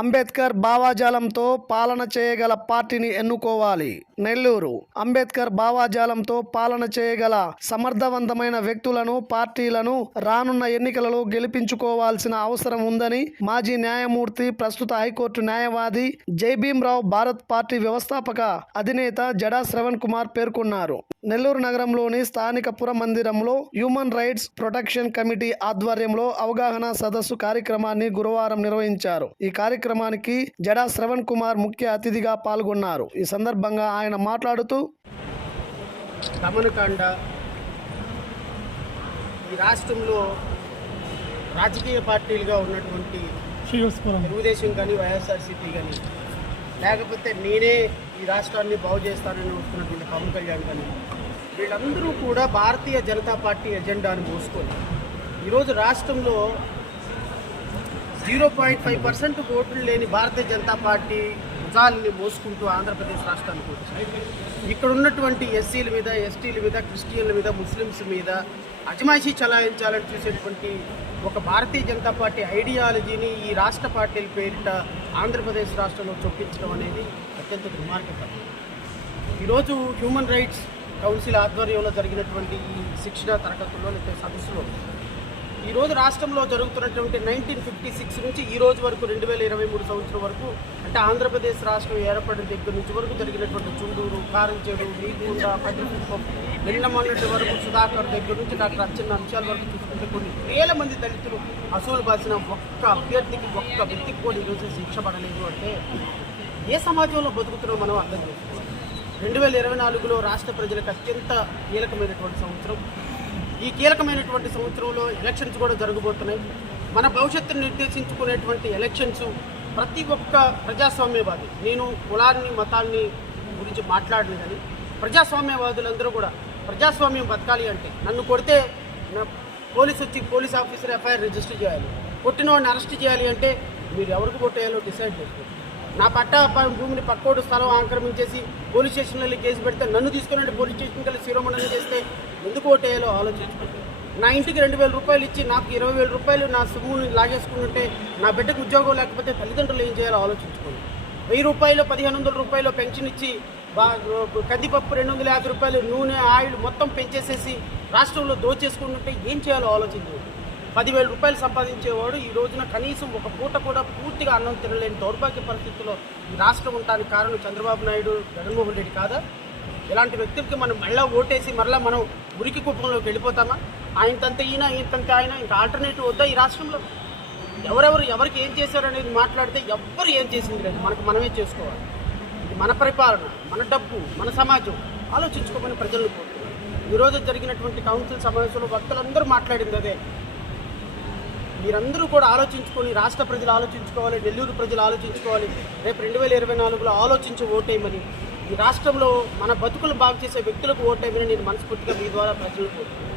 అంబేద్కర్ భావాజాలంతో పాలన చేయగల పార్టీని ఎన్నుకోవాలి. నెల్లూరు అంబేద్కర్ భావాజాలంతో పాలన చేయగల సమర్థవంతమైన వ్యక్తులను, పార్టీలను రానున్న ఎన్నికలలో గెలిపించుకోవాల్సిన అవసరం ఉందని మాజీ న్యాయమూర్తి, ప్రస్తుత హైకోర్టు న్యాయవాది జైభీంరావు భారత్ పార్టీ వ్యవస్థాపక అధినేత జడా శ్రవణ్ కుమార్ పేర్కొన్నారు. నెల్లూరు నగరంలోని స్థానిక పుర మందిరంలో హ్యూమన్ రైట్స్ ప్రొటెక్షన్ కమిటీ ఆధ్వర్యంలో అవగాహన సదస్సు కార్యక్రమాన్ని గురువారం నిర్వహించారు. ఈ కార్యక్రమానికి జడా శ్రవణ్ కుమార్ ముఖ్య అతిథిగా పాల్గొన్నారు. ఈ సందర్భంగా ఆయన మాట్లాడుతూ, దమనకాండ ఈ రాష్ట్రంలో రాజకీయ పార్టీలుగా ఉన్నటువంటి తెలుగుదేశం కానీ, వైఎస్ఆర్సీపీ కానీ, లేకపోతే నేనే ఈ రాష్ట్రాన్ని బాగు చేస్తానని వస్తున్నటువంటి పవన్ కళ్యాణ్ కానీ, వీళ్ళందరూ కూడా భారతీయ జనతా పార్టీ ఎజెండాను మోసుకొని ఈరోజు రాష్ట్రంలో 0.5% ఓట్లు లేని భారతీయ జనతా పార్టీ భుజాలని మోసుకుంటూ ఆంధ్రప్రదేశ్ రాష్ట్రానికి వచ్చాయి. ఇక్కడ ఉన్నటువంటి ఎస్సీల మీద, ఎస్టీల మీద, క్రిస్టియన్ల మీద, ముస్లిమ్స్ మీద అజమాయిషీ చలాయించాలని చూసేటువంటి ఒక భారతీయ జనతా పార్టీ ఐడియాలజీని ఈ రాష్ట్ర పార్టీల పేరిట ఆంధ్రప్రదేశ్ రాష్ట్రంలో చొప్పించడం అనేది అత్యంత దుర్మార్గకరం. ఈరోజు హ్యూమన్ రైట్స్ కౌన్సిల్ ఆధ్వర్యంలో జరిగినటువంటి ఈ శిక్షణ తరగతుల్లో లేకపోతే సదస్సులో ఈరోజు రాష్ట్రంలో జరుగుతున్నటువంటి 1956 నుంచి ఈ రోజు వరకు 2023 సంవత్సరం వరకు, అంటే ఆంధ్రప్రదేశ్ రాష్ట్రం ఏర్పడిన దగ్గర నుంచి వరకు జరిగినటువంటి చుండూరు, కారంచేడు, నీకుండ, పట్టికుప్పం, నిన్న మొన్నటి వరకు సుధాకర్ దగ్గర నుంచి డాక్టర్ అచ్చెన్న అంశాల వరకు చూసుకుంటే కొన్ని వేల మంది దళితులు అసూలు బాసిన ఒక్క అభ్యర్థికి, ఒక్క వ్యక్తికి కూడా ఈరోజు శిక్ష పడలేదు అంటే ఏ సమాజంలో బతుకుతున్నామో మనం అర్థం చేసుకోవాలి. 2024లో రాష్ట్ర ప్రజలకు అత్యంత కీలకమైనటువంటి సంవత్సరం. ఈ కీలకమైనటువంటి సంవత్సరంలో ఎలక్షన్స్ కూడా జరగబోతున్నాయి. మన భవిష్యత్తును నిర్దేశించుకునేటువంటి ఎలక్షన్స్ ప్రతి ఒక్క ప్రజాస్వామ్యవాది, నేను కులాన్ని, మతాన్ని గురించి మాట్లాడను కానీ ప్రజాస్వామ్యవాదులందరూ కూడా ప్రజాస్వామ్యం బతకాలి అంటే నన్ను కొడితే పోలీస్ ఆఫీసర్ ఎఫ్ఐఆర్ రిజిస్టర్ చేయాలి, కొట్టిన వాడిని అరెస్ట్ చేయాలి అంటే మీరు ఎవరికి కొట్టేయాలో డిసైడ్ చేసుకోండి. నా భూమిని పక్కోడు స్థలం ఆక్రమించేసి పోలీస్ స్టేషన్లో కేసు పెడితే నన్ను తీసుకుని పోలీస్ స్టేషన్కి వెళ్ళి శిరోమణం చేస్తే ఎందుకు ఓటేయాలో ఆలోచించుకోండి. నా ఇంటికి 2,000 రూపాయలు ఇచ్చి నాకు 20,000 రూపాయలు నా సొమ్ముని లాగేసుకుంటుంటే నా బిడ్డకు ఉద్యోగం లేకపోతే తల్లిదండ్రులు ఏం చేయాలో ఆలోచించుకోండి. 1000 రూపాయలు, 1,500 రూపాయలు పెన్షన్ ఇచ్చి కందిపప్పు 250 రూపాయలు, నూనె, ఆయిల్ మొత్తం పెంచేసేసి రాష్ట్రంలో దోచేసుకుంటుంటే ఏం చేయాలో ఆలోచించండి. 10,000 రూపాయలు సంపాదించేవాడు ఈ రోజున కనీసం ఒక పూట కూడా పూర్తిగా అన్నం తినలేని దౌర్భాగ్య పరిస్థితుల్లో ఈ రాష్ట్రం ఉండడానికి కారణం చంద్రబాబు నాయుడు, జగన్మోహన్ రెడ్డి కాదా? ఇలాంటి వ్యక్తులకి మనం మళ్ళీ ఓటేసి మరలా మనం మురికి కుప్పంలోకి వెళ్ళిపోతామా? ఆయనతంతే ఈయన, ఈయనతంతే ఆయన, ఇంకా ఆల్టర్నేటివ్ వద్దా? ఈ రాష్ట్రంలో ఎవరికి ఏం చేశారనేది మాట్లాడితే ఎవ్వరు ఏం చేసింది లేదు. మనమే చేసుకోవాలి. ఇది మన పరిపాలన, మన డబ్బు, మన సమాజం. ఆలోచించుకోమని ప్రజలను కోరుతున్నారు. ఈరోజు జరిగినటువంటి కౌన్సిల్ సమావేశంలో వక్తలందరూ మాట్లాడింది అదే. మీరందరూ కూడా ఆలోచించుకొని, రాష్ట్ర ప్రజలు ఆలోచించుకోవాలి, నెల్లూరు ప్రజలు ఆలోచించుకోవాలి. రేపు 2024లో ఆలోచించి ఓటేయమని, ఈ రాష్ట్రంలో మన బతుకులు బాగు చేసే వ్యక్తులకు ఓటేయమని నేను మనస్ఫూర్తిగా మీ ద్వారా ప్రజలు కోరుతున్నాను.